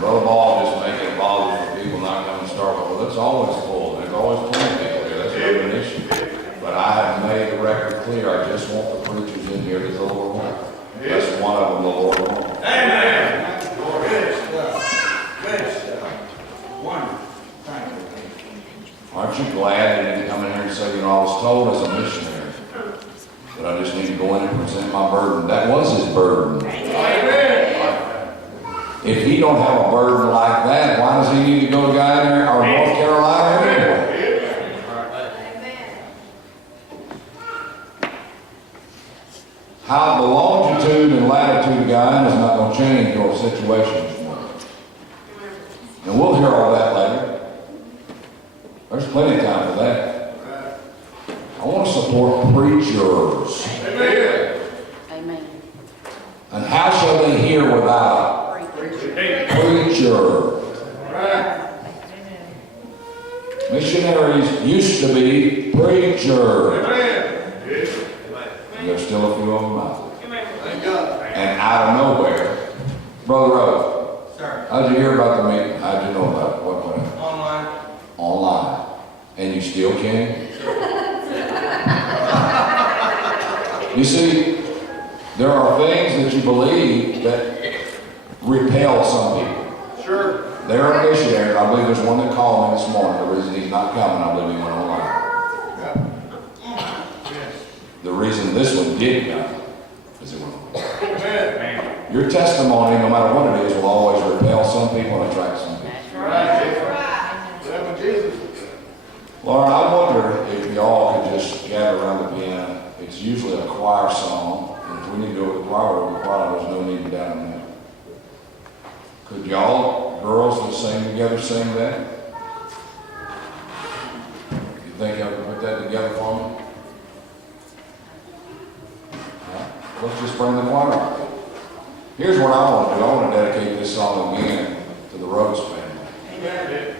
Brother Ball just making it bother for people not coming to Starkville. Well, it's always full. There's always plenty of people here. That's never an issue. But I have made the record clear. I just want the preachers in here that the Lord wants. That's one of them the Lord wants. Amen. Good stuff. Good stuff. Wonderful. Thank you. Aren't you glad they didn't come in here and say, you know, I was told as a missionary that I just need to go in and present my burden. That was his burden. Amen. If he don't have a burden like that, why does he need to go to Guyana or North Carolina anyway? How the longitude and latitude of Guyana is not going to change your situation this morning. And we'll hear all that later. There's plenty of time for that. I want to support preachers. Amen. Amen. And how shall they hear without a preacher? Missionaries used to be preachers. And there's still a few of them out there. And out of nowhere, Brother Rose, Sir. how'd you hear about the meeting? How'd you know about it? What went on? Online. Online. And you still can? You see, there are things that you believe that repel some people. Sure. There are missionaries. I believe there's one that called me this morning. The reason he's not coming, I believe he went online. Yes. The reason this one did come is it went online. Amen. Your testimony, no matter what it is, will always repel some people and attract some people. Right. Love of Jesus. Laura, I wonder if y'all could just gather around the piano. It's usually a choir song, and if we need to go with the choir, there's no need down there. Could y'all, girls that sing together, sing that? You think y'all can put that together for me? Let's just bring the choir out. Here's what I want to do. I want to dedicate this song again to the Rhodes family. Amen.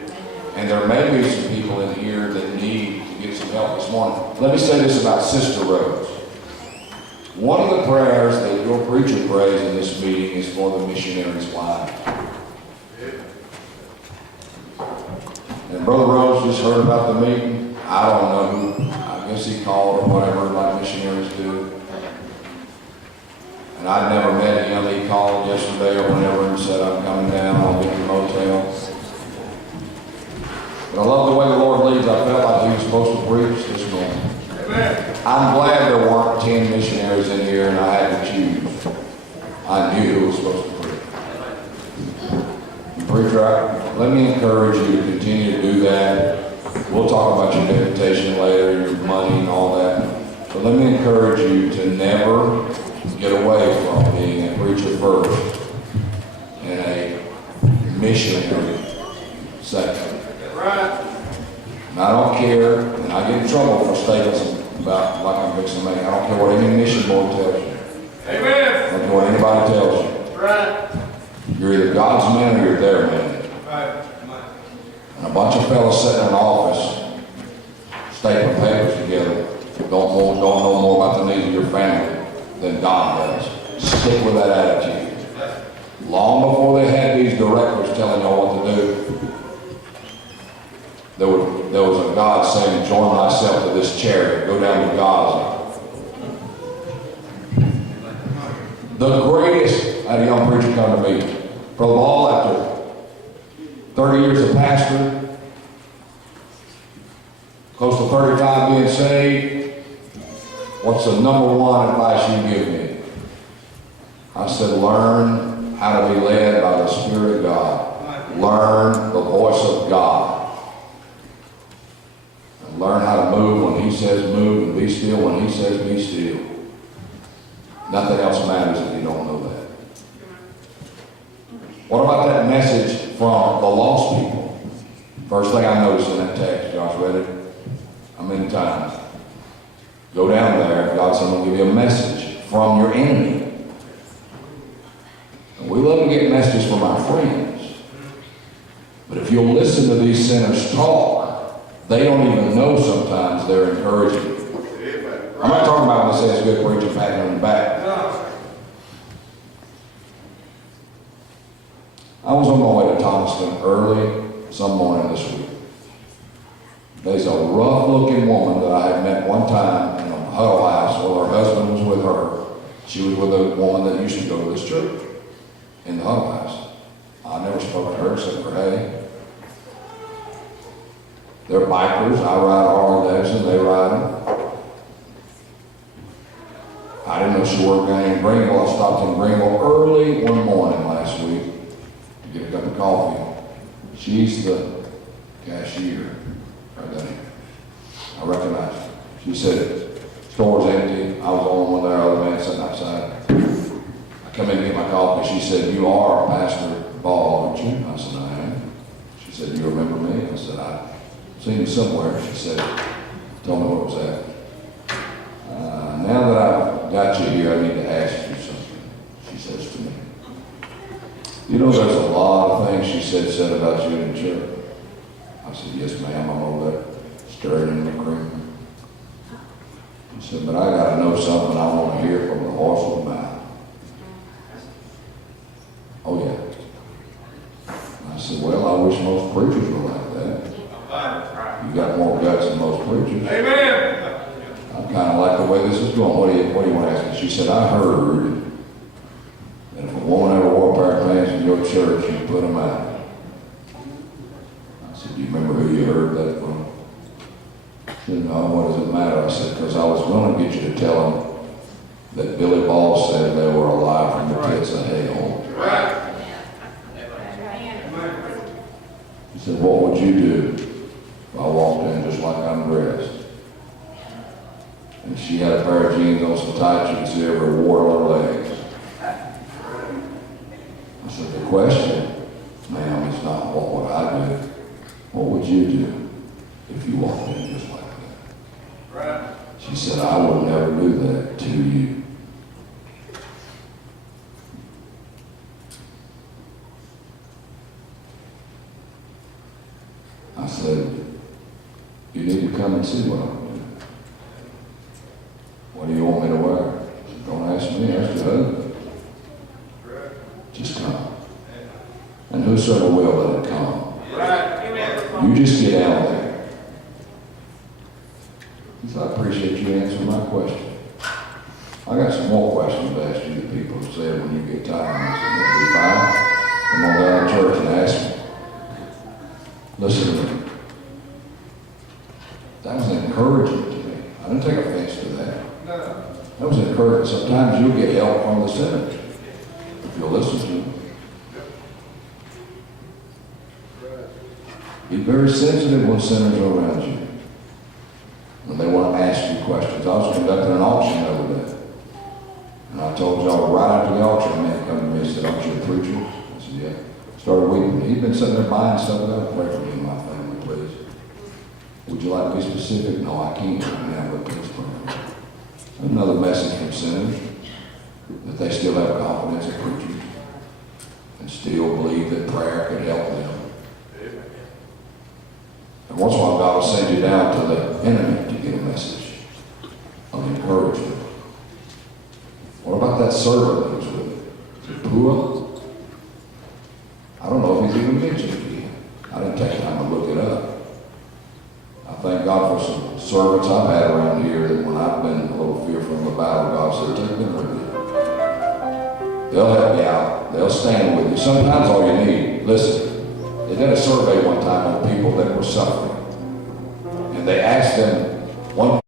And there may be some people in here that need to get some help this morning. Let me say this about Sister Rhodes. One of the prayers that your preacher prays in this meeting is for the missionary's wife. And Brother Rhodes just heard about the meeting. I don't know who. I guess he called or whatever, like missionaries do. And I'd never met him. He called yesterday or whenever and said, I'm coming down. I'll get the motel. But I love the way the Lord leads. I felt like he was supposed to preach this morning. Amen. I'm glad there weren't 10 missionaries in here and I had to choose. I knew who was supposed to preach. Preacher, let me encourage you to continue to do that. We'll talk about your deputation later, your money and all that. But let me encourage you to never get away from being a preacher first and a missionary second. Right. And I don't care, and I get in trouble for statements about like I'm fixing to make. I don't care what any mission board tells you. Amen. I don't care what anybody tells you. Right. You're either God's man or you're their man. Right. And a bunch of fellas sitting in an office, stapling papers together, don't know more about the needs of your family than God does. Stick with that attitude. Long before they had these directors telling y'all what to do, there was a God saying, join thyself to this chariot, go down to Gaza. The greatest, I had a young preacher come to me, Brother Ball, after 30 years of pastor, close to 35 being saved, what's the number one advice you give me? I said, learn how to be led by the Spirit of God. Learn the voice of God. And learn how to move when He says move and be still when He says be still. Nothing else matters if you don't know that. What about that message from the lost people? First thing I noticed in that text, Josh read it how many times? Go down there, God said, I'm going to give you a message from your enemy. And we love to get messages from our friends. But if you'll listen to these sinners talk, they don't even know sometimes they're encouraging you. I'm not talking about when they say it's good preaching, patting on the back. I was on my way to Thomaston early some morning this week. There's a rough-looking woman that I had met one time in a huddle house while her husband was with her. She was with a woman that used to go to this church in the huddle house. I never spoke to her except for, hey. They're bikers. I ride Harley Davidson. They ride them. I didn't know she worked down in Greenville. I stopped in Greenville early one morning last week to get a cup of coffee. She's the cashier right down here. I recognized her. She said, store's empty. I was the only one there, other man sitting outside. I come in to get my coffee. She said, you are Pastor Ball, aren't you? I said, I am. She said, you remember me? I said, I've seen you somewhere. She said, tell me what was that. Now that I've got you here, I need to ask you something, she says to me. You know, there's a lot of things she said about you in the church. I said, yes, ma'am, I'm over there stirring in the cream. She said, but I got to know something I want to hear from the horse's mouth. Oh, yeah. I said, well, I wish most preachers were like that. You got more guts than most preachers. Amen. I kind of like the way this is going. What do you want to ask me? She said, I heard that if a woman ever wore a pair of pants in your church, you put them out. I said, do you remember who you heard that from? She said, no, what does it matter? I said, because I was going to get you to tell them that Billy Ball said they were alive from the pits of hell. Right. She said, what would you do if I walked in just like I'm dressed? And she had a pair of jeans on so tight you could see every wart on her legs. I said, the question, ma'am, is not what would I do? What would you do if you walked in just like that? Right. She said, I would never do that to you. I said, you need to come and see what I'm doing. What do you want me to wear? She said, don't ask me, ask your husband. Just come. And whosoever will, let it come. Right. You just get out there. He said, I appreciate you answering my question. I got some more questions to ask you, the people who said when you get tired. I said, that'll be fine. Come on down to church and ask me. Listen to me. That was encouraging to me. I didn't take offense to that. No. That was encouraging. Sometimes you'll get help from the sinners if you'll listen to them. Be very sensitive when sinners are around you, when they want to ask you questions. I was conducting an auction the other day, and I told y'all right after the auction, a man come to me and said, aren't you a preacher? I said, yeah. Started weeping. He'd been sitting there buying stuff. Pray for me and my family, please. Would you like to be specific? No, I can't right now, but please pray for me. Another message from sinners, that they still have confidence in preachers and still believe that prayer could help them. And once in a while, God will send you down to the enemy to get a message of encouragement. What about that servant that was with him? Is it Pua? I don't know if he's even mentioned it yet. I didn't take time to look it up. I thank God for some servants I've had around here that when I've been a little fearful in the battle, God said, take them with you. They'll help you out. They'll stand with you. Sometimes all you need, listen, they did a survey one time on people that were suffering. And they asked them, one